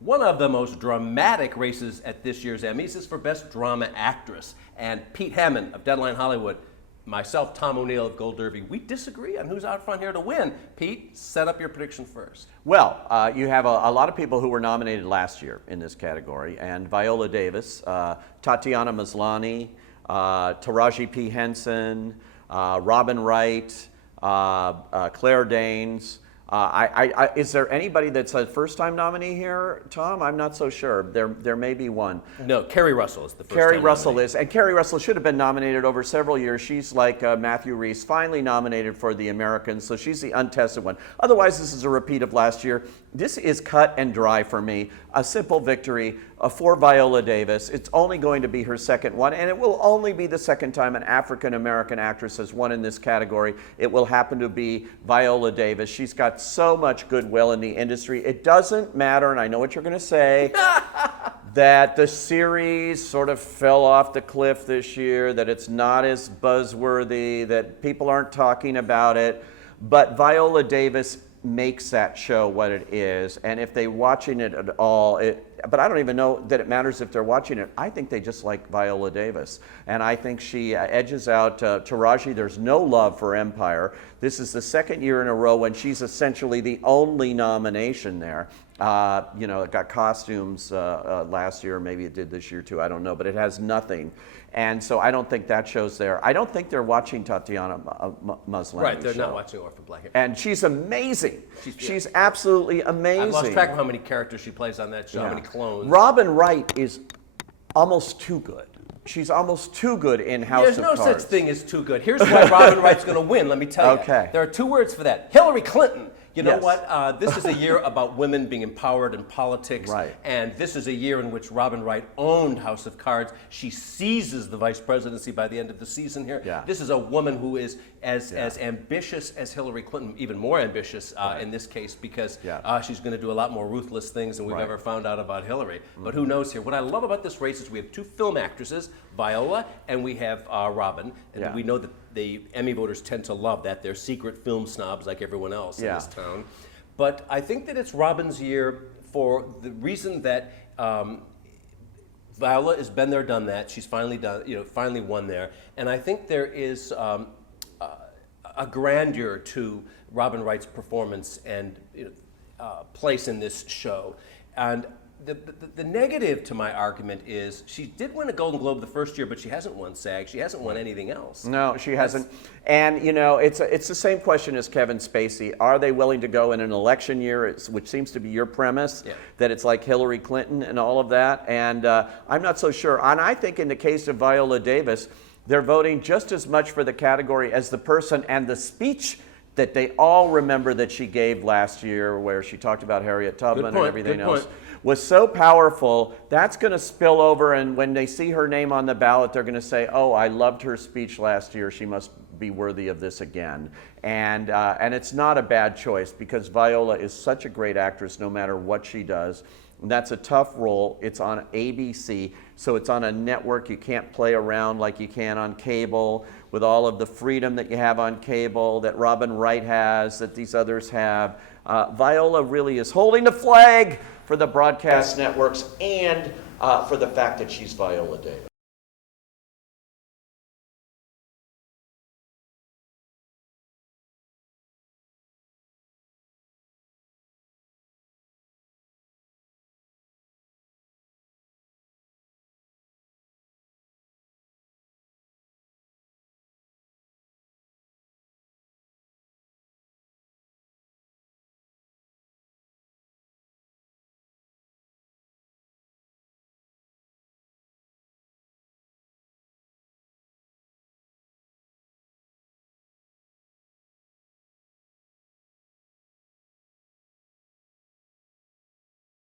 One of the most dramatic races at this year's Emmys is for Best Drama Actress. And Pete Hammond of Deadline Hollywood, myself, Tom O'Neill of Gold Derby, we disagree on who's out front here to win. Pete, set up your prediction first. Well, you have a lot of people who were nominated last year in this category, and Viola Davis, Tatiana Maslany, Taraji P. Henson, Robin Wright, Claire Danes. Is there anybody that's a first-time nominee here, Tom? I'm not so sure. There may be one. No, Kerry Russell is the first. Kerry Russell is, and Kerry Russell should have been nominated over several years. She's like Matthew Rhys, finally nominated for The Americans, so she's the untested one. Otherwise, this is a repeat of last year. This is cut and dry for me. A simple victory for Viola Davis. It's only going to be her second one, and it will only be the second time an African-American actress has won in this category. It will happen to be Viola Davis. She's got so much goodwill in the industry. It doesn't matter, and I know what you're going to say, that the series sort of fell off the cliff this year, that it's not as buzzworthy, that people aren't talking about it, but Viola Davis makes that show what it is, and if they're watching it at all, but I don't even know that it matters if they're watching it. I think they just like Viola Davis, and I think she edges out Taraji. There's no love for Empire. This is the second year in a row when she's essentially the only nomination there. It got costumes last year, maybe it did this year too, I don't know, but it has nothing. And so I don't think that show's there. I don't think they're watching Tatiana Maslany. Right, they're not watching Orphan Black. And she's amazing. She's absolutely amazing. I've lost track of how many characters she plays on that show, how many clones. Robin Wright is almost too good. She's almost too good in House of Cards. There's no such thing as too good. Here's why Robin Wright's going to win, let me tell you. Okay. There are two words for that. Hillary Clinton. You know Yes. what? This is a year about women being empowered in politics. Right. And this is a year in which Robin Wright owned House of Cards. She seizes the vice presidency by the end of the season here. Yeah. This is a woman who is as ambitious as Hillary Clinton, even more ambitious in this case, because she's going to do a lot more ruthless things than we've ever found out about Hillary. But who knows here? What I love about this race is we have two film actresses, Viola, and we have Robin. And we know that the Emmy voters tend to love that. They're secret film snobs like everyone else in this town. But I think that it's Robin's year for the reason that Viola has been there, done that. She's finally done, finally won there. And I think there is a grandeur to Robin Wright's performance and place in this show. And the negative to my argument is she did win a Golden Globe the first year, but she hasn't won SAG. She hasn't won anything else. No, she hasn't. And it's the same question as Kevin Spacey. Are they willing to go in an election year, which seems to be your premise, that it's like Hillary Clinton and all of that? And I'm not so sure. And I think in the case of Viola Davis, they're voting just as much for the category as the person and the speech that they all remember that she gave last year, where she talked about Harriet Tubman and everything else, was so powerful. That's going to spill over, and when they see her name on the ballot, they're going to say, oh, I loved her speech last year. She must be worthy of this again. And it's not a bad choice, because Viola is such a great actress no matter what she does. And that's a tough role. It's on ABC, so it's on a network. You can't play around like you can on cable with all of the freedom that you have on cable, that Robin Wright has, that these others have. Viola really is holding the flag for the broadcast networks and for the fact that she's Viola Davis.